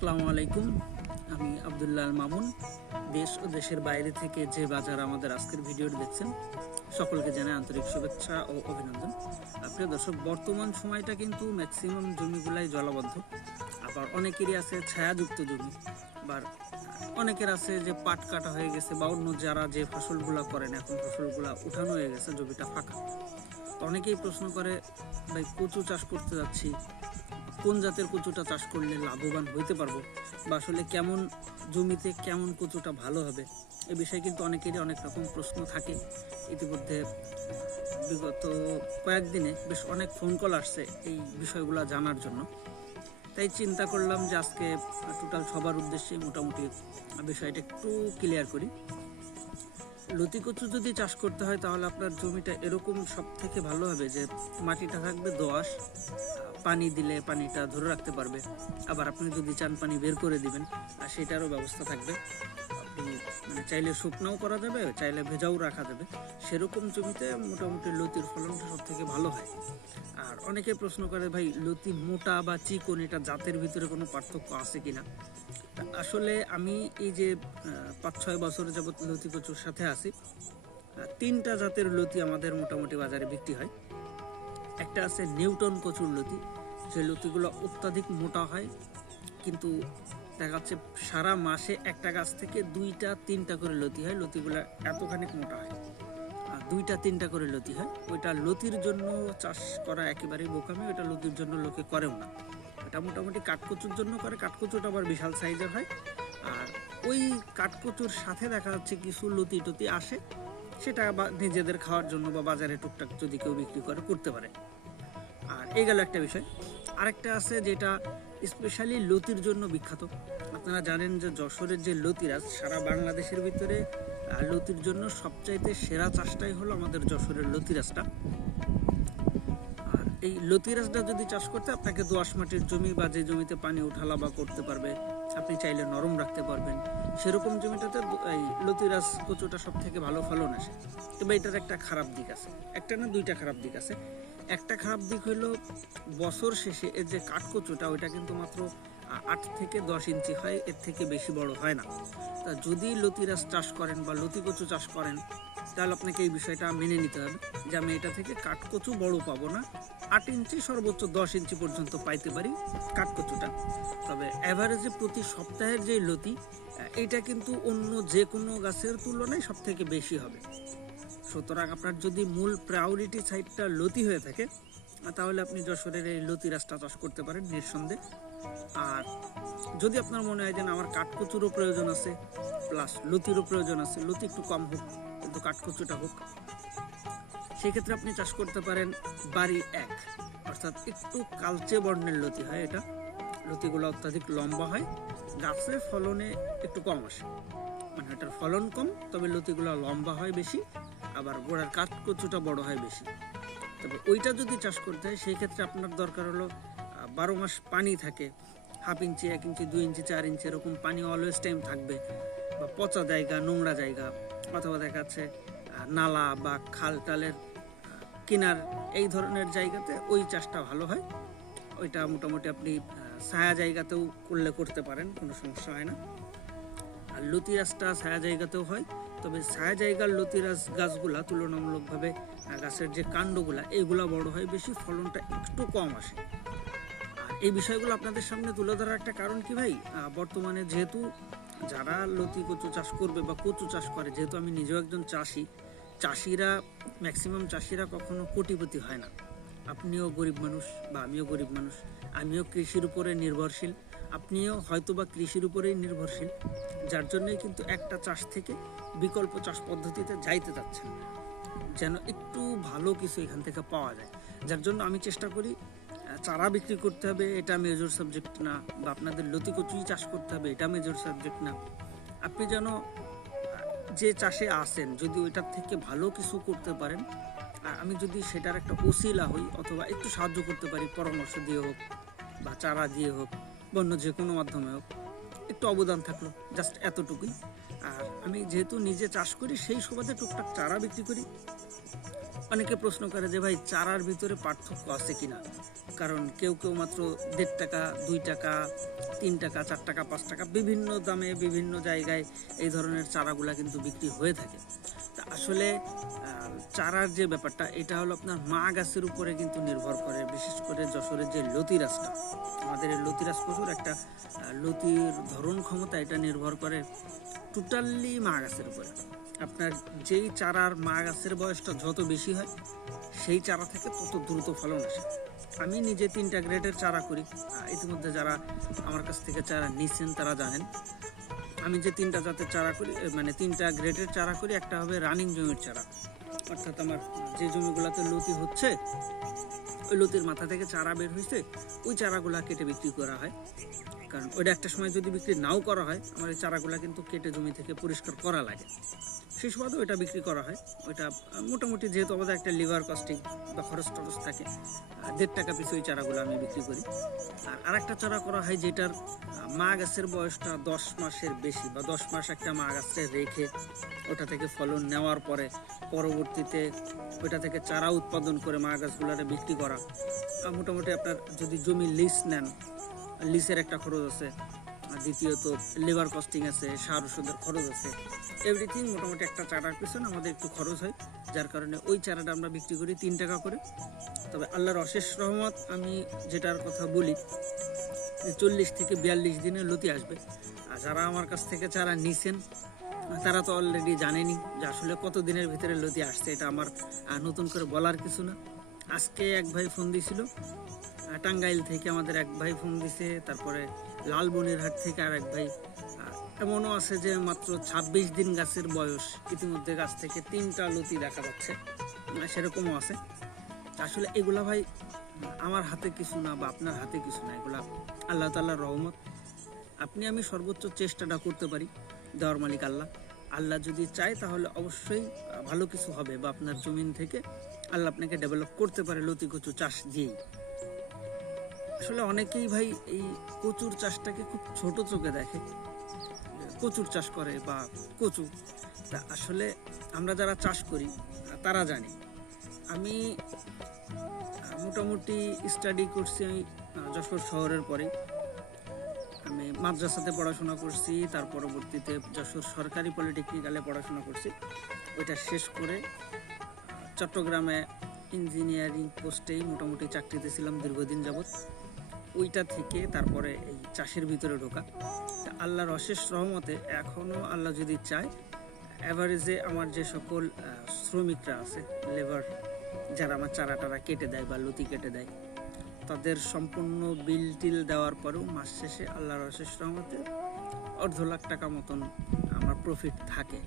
আসসালামু আলাইকুম। আমি আব্দুল্লাহ আল মামুন। দেশ ও দেশের বাইরে থেকে যে বাজার আমাদের আজকের ভিডিওটি দেখছেন, সকলকে জানাই আন্তরিক শুভেচ্ছা ও অভিনন্দন। প্রিয় দর্শক, বর্তমান সময়টা কিন্তু ম্যাক্সিমাম জমিগুলাই জলাবদ্ধ, আবার অনেকেরই আছে ছায়াযুক্ত জমি, আবার অনেকের আছে যে পাট কাটা হয়ে গেছে বা অন্য যারা যে ফসলগুলা করেন এখন ফসলগুলা উঠানো হয়ে গেছে, জমিটা ফাঁকা। তো অনেকেই প্রশ্ন করে, ভাই কচু চাষ করতে যাচ্ছি, কোন জাতের কচুটা চাষ করলে লাভবান হইতে পারবো, বা আসলে কেমন জমিতে কেমন কচুটা ভালো হবে, এ বিষয়ে কিন্তু অনেকেরই অনেক রকম প্রশ্ন থাকে। ইতিমধ্যে বিগত কয়েকদিনে বেশ অনেক ফোন কল আসছে এই বিষয়গুলো জানার জন্য। তাই চিন্তা করলাম যে আজকে টোটাল সবার উদ্দেশ্যে মোটামুটি বিষয়টা একটু ক্লিয়ার করি। লতি কচু যদি চাষ করতে হয় তাহলে আপনার জমিটা এরকম সব থেকে ভালো হবে যে মাটিটা থাকবে দোআঁশ, পানি দিলে পানিটা ধরে রাখতে পারবে। আবার আপনি যদি চান পানি বের করে দিবেন আর সেটারও ব্যবস্থা থাকবে। আপনি চাইলে শুকনাও করা যাবে, চাইলে ভেজাও রাখা যাবে। সেরকম জমিতে মোটামুটি লতির ফলনটা সব থেকে ভালো হয়। আর অনেকে প্রশ্ন করে, ভাই লতি মোটা বা চিকন এটা জাতের ভিতরে কোনো পার্থক্য আছে কিনা। আসলে আমি এই যে 5-6 বছর যাবৎ লতি কচুর সাথে আছি, 3টা জাতের লতি আমাদের মোটামুটি বাজারে বিক্রি হয়। একটা আছে নিউটন কচুর লতি, যে লতিগুলো অত্যাধিক মোটা হয়, কিন্তু দেখা যাচ্ছে সারা মাসে একটা গাছ থেকে 2-3টা করে লতি হয়। লতিগুলো এতখানি মোটা হয়, 2-3টা করে লতি হয়। ওইটা লতির জন্য চাষ করা একেবারেই বোকামি, ওইটা লতির জন্য লোকে করেও না। এটা মোটামুটি কাঠকচুর জন্য করে। কাঠকচুটা আবার বিশাল সাইজের হয়। আর ওই কাঠকচুর সাথে দেখা যাচ্ছে কিছু লতি টতি আসে, সেটা নিজেদের খাওয়ার জন্য বা বাজারে টুকটাক যদি কেউ বিক্রি করে করতে পারে। আর এই গেল একটা বিষয়। আরেকটা আছে যেটা স্পেশালি লতির জন্য বিখ্যাত। আপনারা জানেন যে যশোরের যে লতিরাজ, সারা বাংলাদেশের ভিতরে লতির জন্য সবচাইতে সেরা চাষটাই হলো আমাদের যশোরের লতিরাজটা। আর এই লতিরাজটা যদি চাষ করতে, আপনাকে দোআঁশ মাটির জমি বা যে জমিতে পানি উঠালা বা করতে পারবে, আপনি চাইলে নরম রাখতে পারবেন, সেরকম জমিটাতে এই লতিরাজ কচুটা সব থেকে ভালো ফলন আসে। তবে এটার একটা খারাপ দিক আছে, একটা না 2টা খারাপ দিক আছে। একটা খারাপ দিক হলো বছর শেষে এর যে কাঠকচুটা, ওইটা কিন্তু মাত্র 8 থেকে 10 ইঞ্চি হয়, এর থেকে বেশি বড় হয় না। তা যদি লতিরাজ চাষ করেন বা লতি কচু চাষ করেন, তাহলে আপনাকে এই বিষয়টা মেনে নিতে হবে যে আমি এটা থেকে কাঠকচু বড় পাবো না, 8 ইঞ্চি সর্বোচ্চ 10 ইঞ্চি পর্যন্ত পাইতে পারি কাঠকচুটা। তবে অ্যাভারেজে প্রতি সপ্তাহের যে লতি, এটা কিন্তু অন্য যে কোনো গাছের তুলনায় সব থেকে বেশি হবে। সুতরাং আপনার যদি মূল প্রায়োরিটি সাইডটা লতি হয়ে থাকে, তাহলে আপনি যশোরের এই লতি রাস্তা চাষ করতে পারেন নিঃসন্দেহে। আর যদি আপনার মনে হয় যে আমার কাঠকচুরও প্রয়োজন আছে প্লাস লতিরও প্রয়োজন আছে, লতি একটু কম হোক কিন্তু কাঠকচুটা হোক, সেক্ষেত্রে আপনি চাষ করতে পারেন বাড়ি 1, অর্থাৎ একটু কালচে বর্ণের লতি হয় এটা। লতিগুলো অত্যাধিক লম্বা হয়, গাছের ফলনে একটু কম আসে, মানে এটার ফলন কম, তবে লতিগুলো লম্বা হয় বেশি, আবার গোড়ার কাঠকচুটা বড় হয় বেশি। তবে ওইটা যদি চাষ করতে হয়, সেই ক্ষেত্রে আপনার দরকার হলো 12 মাস পানি থাকে, 1/2 ইঞ্চি, 1 ইঞ্চি, 2 ইঞ্চি, 4 ইঞ্চি এরকম পানি অলওয়েজ টাইম থাকবে। বা পচা জায়গা, নোংরা জায়গা, অথবা দেখা যাচ্ছে নালা বা খাল টালের কিনার, এই ধরনের জায়গাতে ওই চাষটা ভালো হয়। ওইটা মোটামুটি আপনি ছায়া জায়গাতেও করলে করতে পারেন, কোনো সমস্যা হয় না। আর লতিরাজটা ছায়া জায়গাতেও হয়, তবে ছায়া জায়গার লতিরাজ গাছগুলা তুলনামূলকভাবে গাছের যে কাণ্ডগুলা, এইগুলা বড় হয় বেশি, ফলনটা একটু কম আসে। আর এই বিষয়গুলো আপনাদের সামনে তুলে ধরার একটা কারণ কি ভাই, বর্তমানে যেহেতু যারা লতি কচু চাষ করবে বা কচু চাষ করে, যেহেতু আমি নিজেও একজন চাষি, চাষিরা ম্যাক্সিমাম চাষিরা কখনো কোটিপতি হয় না। আপনিও গরিব মানুষ বা আমিও গরিব মানুষ, আমিও কৃষির উপরে নির্ভরশীল, আপনিও হয়তো বা কৃষির উপরেই নির্ভরশীল, যার জন্যই কিন্তু একটা চাষ থেকে বিকল্প চাষ পদ্ধতিতে যাইতে চাচ্ছেন, যেন একটু ভালো কিছু এখান থেকে পাওয়া যায়। যার জন্য আমি চেষ্টা করি চারা বিক্রি করতে হবে, এটা মেজর সাবজেক্ট না, বা আপনাদের লতি কচুই চাষ করতে হবে, এটা মেজর সাবজেক্ট না। আপনি যেন যে চাষে আসেন, যদি ওইটার থেকে ভালো কিছু করতে পারেন, আর আমি যদি সেটার একটা ওসিলা হই অথবা একটু সাহায্য করতে পারি, পরামর্শ দিয়ে হোক বা চারা দিয়ে হোক বা অন্য যে কোনো মাধ্যমে হোক, একটু অবদান থাকলো, জাস্ট এতটুকুই। আর আমি যেহেতু নিজে চাষ করি, সেই সুবাদে টুকটাক চারা বিক্রি করি। অনেকে প্রশ্ন করে যে ভাই চারার ভিতরে পার্থক্য আছে কিনা, কারণ কেউ কেউ মাত্র 1.5 টাকা, 2 টাকা, 3 টাকা, 4 টাকা, 5 টাকা বিভিন্ন দামে বিভিন্ন জায়গায় এই ধরনের চারাগুলা কিন্তু বিক্রি হয়ে থাকে। তা আসলে চারার যে ব্যাপারটা এটা হলো আপনার মা গাছের উপরে কিন্তু নির্ভর করে। বিশেষ করে যশোরের যে লতিরাজটা, আমাদের এই লতিরাজ প্রচুর একটা লতির ধরন ক্ষমতা, এটা নির্ভর করে টোটালি মা গাছের উপরে। আপনার যেই চারার মা গাছের বয়সটা যত বেশি হয় সেই চারা থেকে তত দ্রুত ফলন আসে। আমি নিজে 3টা গ্রেডের চারা করি, ইতিমধ্যে যারা আমার কাছ থেকে চারা নিচ্ছেন তারা জানেন। আমি যে 3টা জাতের চারা করি, মানে 3টা গ্রেডের চারা করি। একটা হবে রানিং জমির চারা, অর্থাৎ আমার যে জমিগুলোতে লতি হচ্ছে ওই লতির মাথা থেকে চারা বের হয়েছে, ওই চারাগুলা কেটে বিক্রি করা হয়। কারণ ওইটা একটা সময় যদি বিক্রি নাও করা হয়, আমার এই চারাগুলা কিন্তু কেটে জমি থেকে পরিষ্কার করা লাগে, সেই সুবাদে ওইটা বিক্রি করা হয়। ওইটা মোটামুটি যেহেতু আমাদের একটা লিভার কস্টিং বা খরচ টরচ থাকে, 1.5 টাকা পিছু ওই চারাগুলো আমি বিক্রি করি। আর আরেকটা চারা করা হয় যেটার মা গাছের বয়সটা 10 মাসের বেশি, বা 10 মাস একটা মা গাছে রেখে ওটা থেকে ফলন নেওয়ার পরে পরবর্তীতে ওইটা থেকে চারা উৎপাদন করে মা গাছগুলোরে বিক্রি করা। মোটামুটি আপনার যদি জমি লিজ নেন, লিজের একটা খরচ আছে, দ্বিতীয়ত লেবার কস্টিং আছে, সার ওষুধের খরচ আছে, এভরিথিং মোটামুটি একটা চারার পিছনে আমাদের একটু খরচ হয়, যার কারণে ওই চারাটা আমরা বিক্রি করি 3 টাকা করে। তবে আল্লাহর অশেষ রহমত, আমি যেটার কথা বলি, 40 থেকে 42 দিনে লতি আসবে। আর যারা আমার কাছ থেকে চারা নিছেন তারা তো অলরেডি জানেনি যে আসলে কত দিনের ভিতরে লতি আসছে। এটা আমার নতুন করে বলার কিছু না। আজকে এক ভাই ফোন দিয়েছিল, টাঙ্গাইল থেকে আমাদের এক ভাই ফোন দিছে, তারপরে লালবনিরহাট থেকে আর এক ভাই। এমনও আছে যে মাত্র 26 দিন গাছের বয়স, ইতিমধ্যে গাছ থেকে 3টা লতি দেখা যাচ্ছে, সেরকমও আছে। আসলে এগুলা ভাই আমার হাতে কিছু না বা আপনার হাতে কিছু না, এগুলা আল্লাহ তাআলার রহমত। আপনি আমি সর্বোচ্চ চেষ্টাটা করতে পারি, দেওয়ার মালিক আল্লাহ। আল্লাহ যদি চায় তাহলে অবশ্যই ভালো কিছু হবে, বা আপনার জমিন থেকে আল্লাহ আপনাকে ডেভেলপ করতে পারে লতি কচু চাষ দিয়েই। আসলে অনেকেই ভাই এই কচুর চাষটাকে খুব ছোট চোখে দেখে, কচুর চাষ করে বা কচু। তা আসলে আমরা যারা চাষ করি তারা জানি। আমি মোটামুটি স্টাডি করছি আমি যশোর শহরের পরে। আমি মাদ্রাসাতে পড়াশোনা করছি, তার পরবর্তীতে যশোর সরকারি পলিটেকনিক্যালে পড়াশোনা করছি। ওইটা শেষ করে চট্টগ্রামে ইঞ্জিনিয়ারিং পোস্টেই মোটামুটি চাকরিতে ছিলাম দীর্ঘদিন যাবৎ। ওইটা থেকে তারপরে এই চাষের ভিতরে ঢোকা। আল্লাহর অশেষ রহমতে এখনও আল্লাহ যদি চায়, অ্যাভারেজে আমার যে সকল শ্রমিকরা আছে, লেবার যারা আমার চারা টারা কেটে দেয় বা লতি কেটে দেয়, তাদের সম্পূর্ণ বিল টিল দেওয়ার পরেও মাস শেষে আল্লাহর অশেষ রহমতে 2.5 লাখ টাকা মতন আমার প্রফিট থাকে।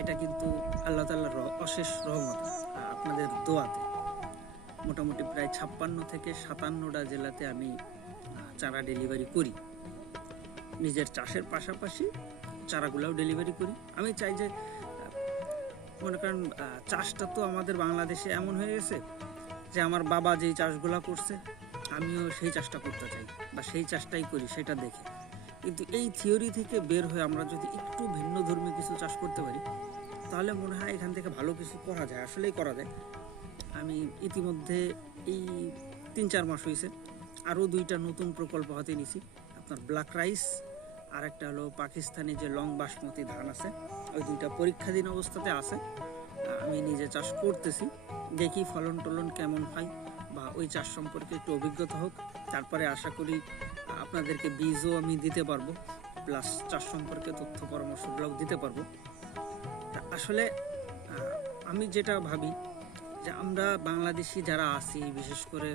এটা কিন্তু আল্লাহ তাআলার অশেষ রহমত, আপনাদের দোয়াতে। মোটামুটি প্রায় 56 থেকে 57টা জেলাতে আমি চারা ডেলিভারি করি। নিজের চাষের পাশাপাশি চারাগুলাও ডেলিভারি করি। আমি চাই যে, মনে করেন চাষটা তো আমাদের বাংলাদেশে এমন হয়ে গেছে যে আমার বাবা যেই চাষগুলা করছে আমিও সেই চাষটা করতে চাই, বা সেই চাষটাই করি সেটা দেখে। কিন্তু এই থিওরি থেকে বের হয়ে আমরা যদি একটু ভিন্ন ধর্মী কিছু চাষ করতে পারি, তাহলে মনে হয় এখান থেকে ভালো কিছু করা যায়, আসলেই করা যায়। আমি ইতিমধ্যে এই 3-4 মাস হয়েছে আরও 2টা নতুন প্রকল্প হাতে নিছি। আপনার ব্ল্যাক রাইস আর একটা হলো পাকিস্তানি যে লং বাসমতি ধান আছে, ওই 2টা পরীক্ষাধীন অবস্থাতে আছে। আমি নিজে চাষ করতেছি, দেখি ফলন টলন কেমন হয়, বা ওই চাষ সম্পর্কে একটু অভিজ্ঞতা হোক, তারপরে আশা করি আপনাদেরকে বীজও আমি দিতে পারবো, প্লাস চাষ সম্পর্কে তথ্য পরামর্শগুলোও দিতে পারবো। আসলে আমি যেটা ভাবি যে আমরা বাংলাদেশি যারা আছি, বিশেষ করে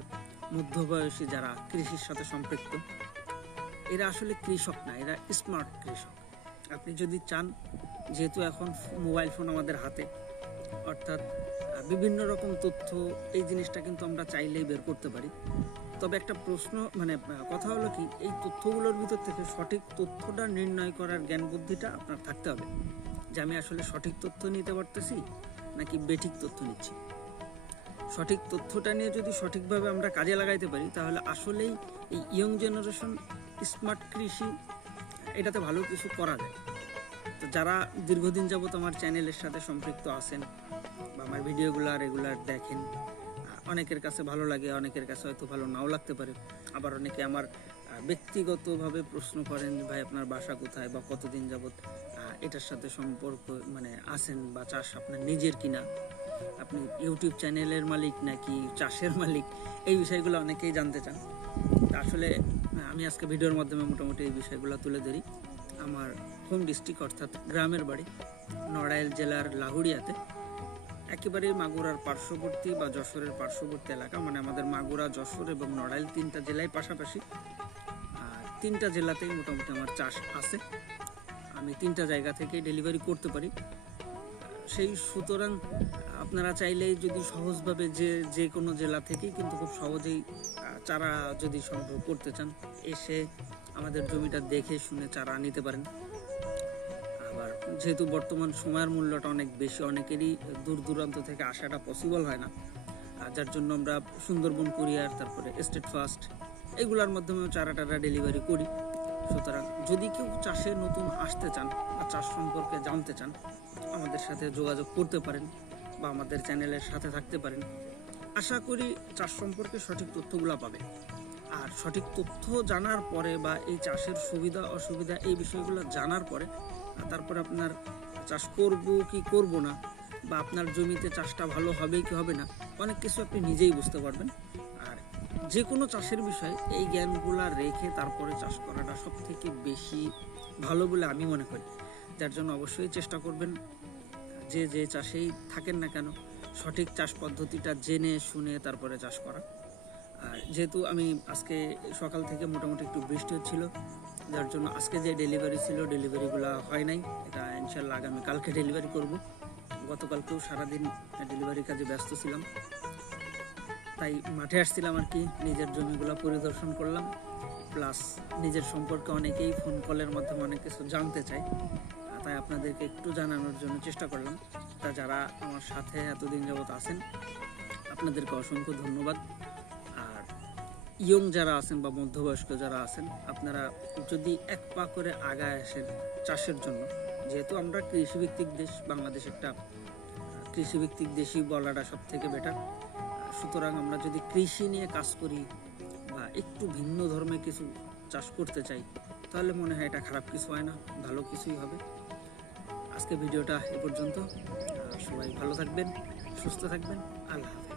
মধ্যবয়সী যারা কৃষির সাথে সম্পৃক্ত, এরা আসলে কৃষক না, এরা স্মার্ট কৃষক। আপনি যদি চান, যেহেতু এখন মোবাইল ফোন আমাদের হাতে, অর্থাৎ বিভিন্ন রকম তথ্য, এই জিনিসটা কিন্তু আমরা চাইলেই বের করতে পারি। তবে একটা প্রশ্ন, মানে কথা হলো কি, এই তথ্যগুলোর ভিতর থেকে সঠিক তথ্যটা নির্ণয় করার জ্ঞান বুদ্ধিটা আপনার থাকতে হবে, যে আমি আসলে সঠিক তথ্য নিতে পারতেছি নাকি বেঠিক তথ্য নিচ্ছি। সঠিক তথ্যটা নিয়ে যদি সঠিকভাবে আমরা কাজে লাগাইতে পারি, তাহলে আসলেই এই ইয়ং জেনারেশন স্মার্ট কৃষি, এটাতে ভালো কিছু করা যায়। তো যারা দীর্ঘদিন যাবত আমার চ্যানেলের সাথে সম্পৃক্ত আছেন বা আমার ভিডিওগুলো রেগুলার দেখেন। অনেকের কাছে ভালো লাগে, অনেকের কাছে হয়তো ভালো নাও লাগতে পারে। আবার অনেকে আমার ব্যক্তিগতভাবে প্রশ্ন করেন, ভাই আপনার বাসা কোথায় বা কতদিন যাবত এটার সাথে সম্পর্ক মানে আছেন, বা চাষ আপনার নিজের কিনা, আপনি ইউটিউব চ্যানেলের মালিক নাকি চাষের মালিক, এই বিষয়গুলো অনেকেই জানতে চান। আসলে আমি আজকে ভিডিওর মাধ্যমে মোটামুটি এই বিষয়গুলো তুলে ধরি। আমার হোম ডিস্ট্রিক্ট অর্থাৎ গ্রামের বাড়ি নড়াইল জেলার লাহুড়িয়াতে, একেবারে মাগুরার পার্শ্ববর্তী বা যশোরের পার্শ্ববর্তী এলাকা। মানে আমাদের মাগুরা, যশোর এবং নড়াইল 3টা জেলায় পাশাপাশি, আর 3টা জেলাতেই মোটামুটি আমার চাষ আছে। আমি 3টা জায়গা থেকে ডেলিভারি করতে পারি। সেই সুতরাং আপনারা চাইলেই যদি সহজভাবে যে কোনো জেলা থেকেই কিন্তু খুব সহজেই চারা যদি সংগ্রহ করতে চান, এসে আমাদের জমিটা দেখে শুনে চারা নিতে পারেন। আবার যেহেতু বর্তমান সময়ের মূল্যটা অনেক বেশি, অনেকেরই দূর দূরান্ত থেকে আসাটা পসিবল হয় না, যার জন্য আমরা সুন্দরবন কুরিয়ার, তারপরে স্টেট ফাস্ট, এগুলোর মাধ্যমেও চারা ডেলিভারি করি। সুতরাং যদি কেউ চাষে নতুন আসতে চান বা চাষ সম্পর্কে জানতে চান, আমাদের সাথে যোগাযোগ করতে পারেন বা আমাদের চ্যানেলের সাথে থাকতে পারেন। আশা করি চাষ সম্পর্কে সঠিক তথ্যগুলো পাবেন। আর সঠিক তথ্য জানার পরে বা এই চাষের সুবিধা অসুবিধা এই বিষয়গুলো জানার পরে তারপরে আপনার চাষ করব কি করব না, বা আপনার জমিতে চাষটা ভালো হবে কি হবে না, অনেক কিছু আপনি নিজেই বুঝতে পারবেন। আর যে কোনো চাষের বিষয়ে এই জ্ঞানগুলো রেখে তারপরে চাষ করাটা সব থেকে বেশি ভালো বলে আমি মনে করি। যার জন্য অবশ্যই চেষ্টা করবেন যে চাষেই থাকেন না কেন, সঠিক চাষ পদ্ধতিটা জেনে শুনে তারপরে চাষ করা। আর যেহেতু আমি আজকে সকাল থেকে মোটামুটি একটু বৃষ্টি হচ্ছিল, যার জন্য আজকে যে ডেলিভারি ছিল ডেলিভারিগুলো হয় নাই। এটা ইনশাল্লাহ আগামী কালকে ডেলিভারি করব। গতকালকেও সারাদিন ডেলিভারি কাজে ব্যস্ত ছিলাম, তাই মাঠে আসছিলাম আর কি, নিজের জমিগুলো পরিদর্শন করলাম। প্লাস নিজের সম্পর্কে অনেকেই ফোন কলের মাধ্যমে অনেক কিছু জানতে চায়, তাই আপনাদেরকে একটু জানানোর জন্য চেষ্টা করলাম। তা যারা আমার সাথে এতদিন যাবত আছেন, আপনাদেরকে অসংখ্য ধন্যবাদ। আর ইয়ং যারা আছেন বা মধ্যবয়স্ক যারা আছেন, আপনারা যদি এক পা করে আগায় আসেন চাষের জন্য, যেহেতু আমরা কৃষিভিত্তিক দেশ, বাংলাদেশ একটা কৃষিভিত্তিক দেশই বলাটা সব থেকে বেটার। সুতরাং আমরা যদি কৃষি নিয়ে কাজ করি বা একটু ভিন্ন ধর্মে কিছু চাষ করতে চাই, তাহলে মনে হয় এটা খারাপ কিছু হয় না, ভালো কিছুই হবে। আজকে ভিডিওটা এ পর্যন্ত। সবাই ভালো থাকবেন, সুস্থ থাকবেন। আল্লাহ হাফেজ।